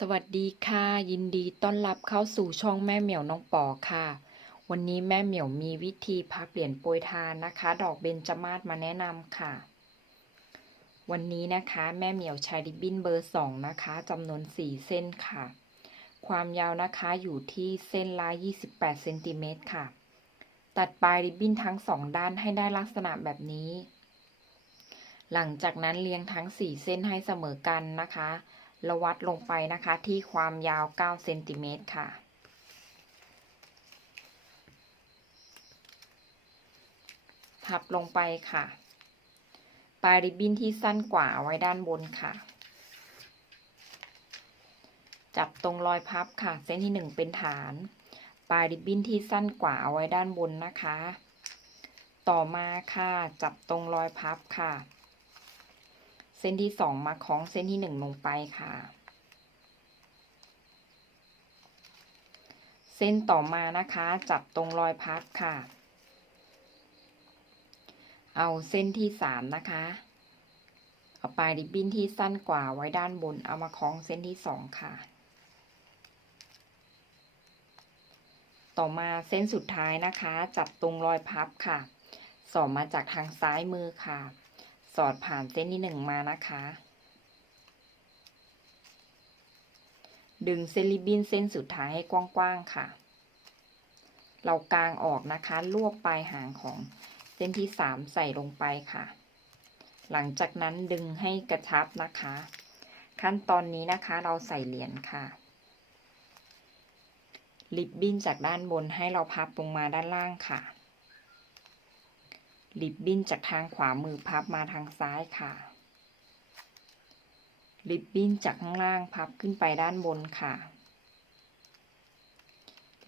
สวัสดีค่ะ ยินดีต้อนรับเข้าสู่ช่องแม่เหมียวน้องปอค่ะ วันนี้แม่เหมียวมีวิธีพับเหรียญโปรยทานนะคะ ดอกเบญจมาศมาแนะนำค่ะ วันนี้นะคะแม่เหมียวใช้ริบบิ้นเบอร์สองนะคะจำนวนสี่เส้นค่ะ ความยาวนะคะอยู่ที่เส้นละ28เซนติเมตรค่ะ ตัดปลายริบบิ้นทั้งสองด้านให้ได้ลักษณะแบบนี้ หลังจากนั้นเรียงทั้งสี่เส้นให้เสมอกันนะคะ แล้ววัดลงไปนะคะที่ความยาว 9 เซนติเมตรค่ะพับลงไปค่ะ ปลายริบบิ้นที่สั้นกว่าเอาไว้ด้านบนค่ะ จับตรงรอยพับค่ะ เส้นที่หนึ่งเป็นฐาน ปลายริบบิ้นที่สั้นกว่าเอาไว้ด้านบนนะคะ ต่อมาค่ะ จับตรงรอยพับค่ะ ส้นที่สองมาคล้องเส้นที่หนึ่งลงไปค่ะ เส้นต่อมานะคะ จับตรงรอยพับค่ะ เอาเส้นที่สามนะคะ เอาปลายริบบิ้นที่สั้นกว่าไว้ด้านบน เอามาคล้องเส้นที่สองค่ะ ต่อมาเส้นสุดท้ายนะคะ จับตรงรอยพับค่ะ สอดมาจากทางซ้ายมือค่ะ สอดผ่านเส้นที่หนึ่งมานะคะ ดึงเส้นริบบิ้นเส้นสุดท้ายให้กว้างๆค่ะ เรากางออกนะคะรวบปลายหางของเส้นที่สามใส่ลงไปค่ะ หลังจากนั้นดึงให้กระชับนะคะ ขั้นตอนนี้นะคะเราใส่เหรียญค่ะริบบิ้นจากด้านบนให้เราพับลงมาด้านล่างค่ะ ริบบิ้นจากทางขวามือพับมาทางซ้ายค่ะ ริบบิ้นจากข้างล่างพับขึ้นไปด้านบนค่ะ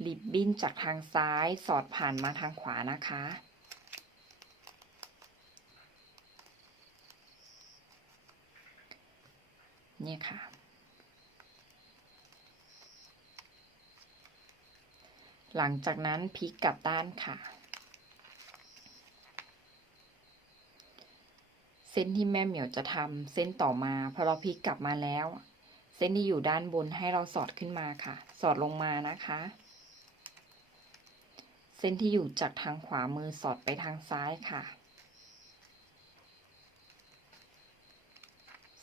ริบบิ้นจากทางซ้ายสอดผ่านมาทางขวานะคะ เนี่ยค่ะหลังจากนั้นพลิกกลับด้านค่ะ เส้นที่แม่เหมียวจะทำเส้นต่อมาพอเราพลิกกลับมาแล้ว เส้นที่อยู่ด้านบนให้เราสอดขึ้นมาค่ะ สอดลงมานะคะ เส้นที่อยู่จากทางขวามือสอดไปทางซ้ายค่ะ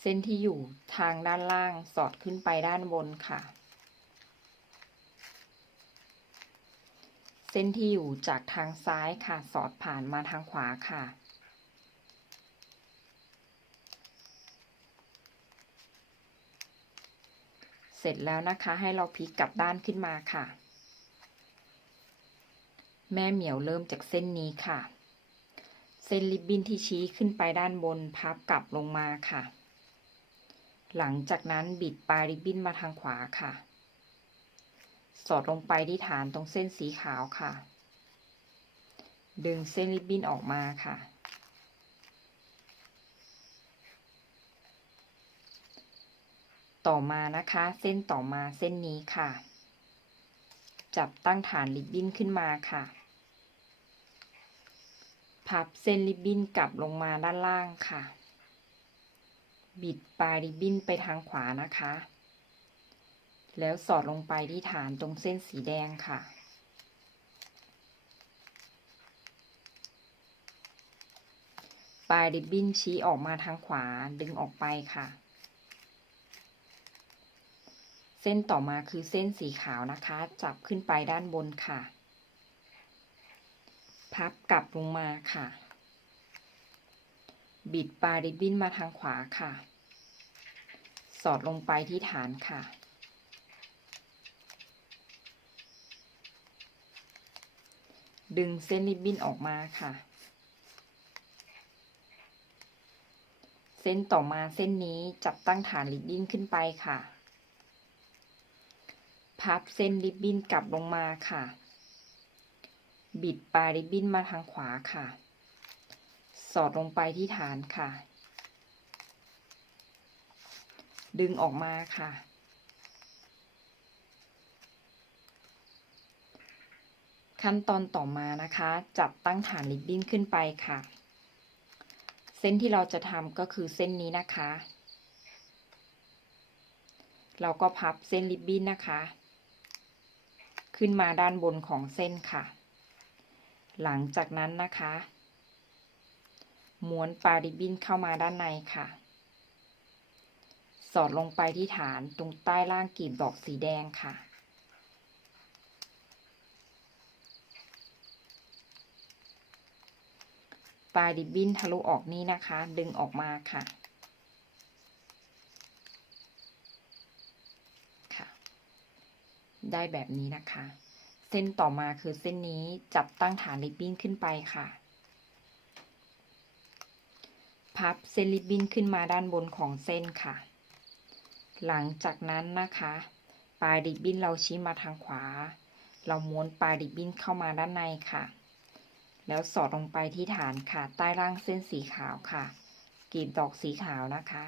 เส้นที่อยู่ทางด้านล่างสอดขึ้นไปด้านบนค่ะ เส้นที่อยู่จากทางซ้ายค่ะ สอดผ่านมาทางขวาค่ะ เสร็จแล้วนะคะให้เราพลิกกลับด้านขึ้นมาค่ะ แม่เหมียวเริ่มจากเส้นนี้ค่ะ เส้นริบบิ้นที่ชี้ขึ้นไปด้านบนพับกลับลงมาค่ะ หลังจากนั้นบิดปลายริบบิ้นมาทางขวาค่ะ สอดลงไปที่ฐานตรงเส้นสีขาวค่ะ ดึงเส้นริบบิ้นออกมาค่ะ ต่อมานะคะ เส้นต่อมาเส้นนี้ค่ะ จับตั้งฐานริบบิ้นขึ้นมาค่ะ พับเส้นริบบิ้นกลับลงมาด้านล่างค่ะ บิดปลายริบบิ้นไปทางขวานะคะ แล้วสอดลงไปที่ฐานตรงเส้นสีแดงค่ะปลายริบบิ้นชี้ออกมาทางขวาดึงออกไปค่ะ เส้นต่อมาคือเส้นสีขาวนะคะ จับขึ้นไปด้านบนค่ะ พับกลับลงมาค่ะ บิดปลายริบบิ้นมาทางขวาค่ะ สอดลงไปที่ฐานค่ะ ดึงเส้นริบบิ้นออกมาค่ะ เส้นต่อมาเส้นนี้จับตั้งฐานริบบิ้นขึ้นไปค่ะ พับเส้นริบบิ้นกลับลงมาค่ะ บิดปลายริบบิ้นมาทางขวาค่ะ สอดลงไปที่ฐานค่ะ ดึงออกมาค่ะ ขั้นตอนต่อมานะคะ จับตั้งฐานริบบิ้นขึ้นไปค่ะ เส้นที่เราจะทำก็คือเส้นนี้นะคะเราก็พับเส้นริบบิ้นนะคะ ขึ้นมาด้านบนของเส้นค่ะ หลังจากนั้นนะคะ ม้วนปลายริบบิ้นเข้ามาด้านในค่ะ สอดลงไปที่ฐานตรงใต้ล่างกลีบดอกสีแดงค่ะ ปลายริบบิ้นทะลุออกนี้นะคะ ดึงออกมาค่ะ ได้แบบนี้นะคะ เส้นต่อมาคือเส้นนี้จับตั้งฐานริบบิ้นขึ้นไปค่ะ พับเส้นริบบิ้นขึ้นมาด้านบนของเส้นค่ะ หลังจากนั้นนะคะ ปลายริบบิ้นเราชี้มาทางขวา เราม้วนปลายริบบิ้นเข้ามาด้านในค่ะ แล้วสอดลงไปที่ฐานค่ะ ใต้ล่างเส้นสีขาวค่ะกลีบดอกสีขาวนะคะ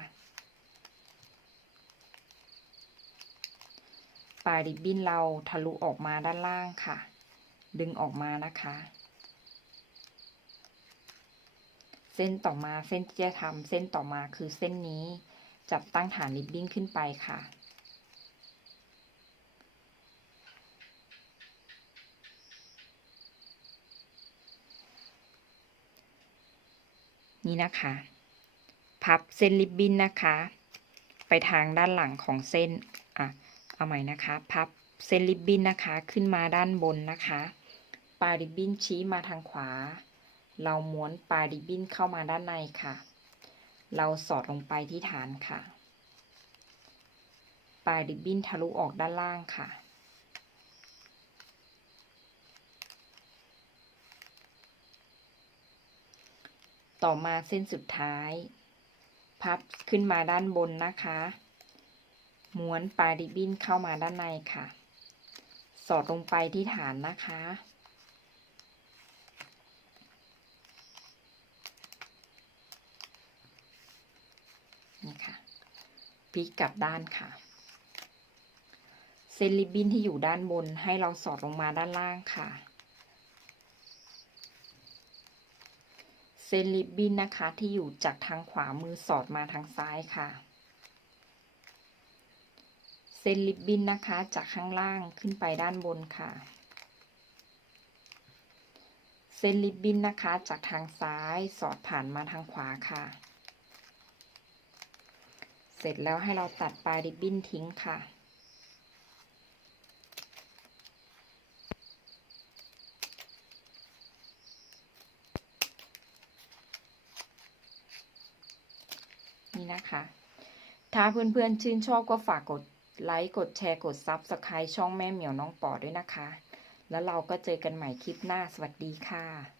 ปลายริบบิ้นเราทะลุออกมาด้านล่างค่ะ ดึงออกมานะคะ เส้นต่อมาเส้นที่จะทำเส้นต่อมาคือเส้นนี้จับตั้งฐานริบบิ้นขึ้นไปค่ะ นี่นะคะ พับเส้นริบบิ้นนะคะ ไปทางด้านหลังของเส้นอะ เอาใหม่นะคะ พับเส้นริบบิ้นนะคะ ขึ้นมาด้านบนนะคะ ปลายริบบิ้นชี้มาทางขวา เราม้วนปลายริบบิ้นเข้ามาด้านในค่ะ เราสอดลงไปที่ฐานค่ะ ปลายริบบิ้นทะลุออกด้านล่างค่ะต่อมาเส้นสุดท้าย พับขึ้นมาด้านบนนะคะ ม้วนปลายริบบิ้นเข้ามาด้านในค่ะ สอดลงไปที่ฐานนะคะ นี่ค่ะพลิกกลับด้านค่ะ เส้นริบบิ้นที่อยู่ด้านบนให้เราสอดลงมาด้านล่างค่ะ เส้นริบบิ้นนะคะที่อยู่จากทางขวามือสอดมาทางซ้ายค่ะ ส้นริบบิ้นนะคะ จากข้างล่างขึ้นไปด้านบนค่ะ เส้นริบบิ้นนะคะ จากทางซ้ายสอดผ่านมาทางขวาค่ะ เสร็จแล้วให้เราตัดปลายริบบิ้นทิ้งค่ะ นี่นะคะ ถ้าเพื่อนๆชื่นชอบก็ฝากกด ไลค์กดแชร์กดซับสไคร b ์ช่องแม่เหมียวน้องปอด้วยนะคะ แล้วเราก็เจอกันใหม่คลิปหน้าสวัสดีค่ะ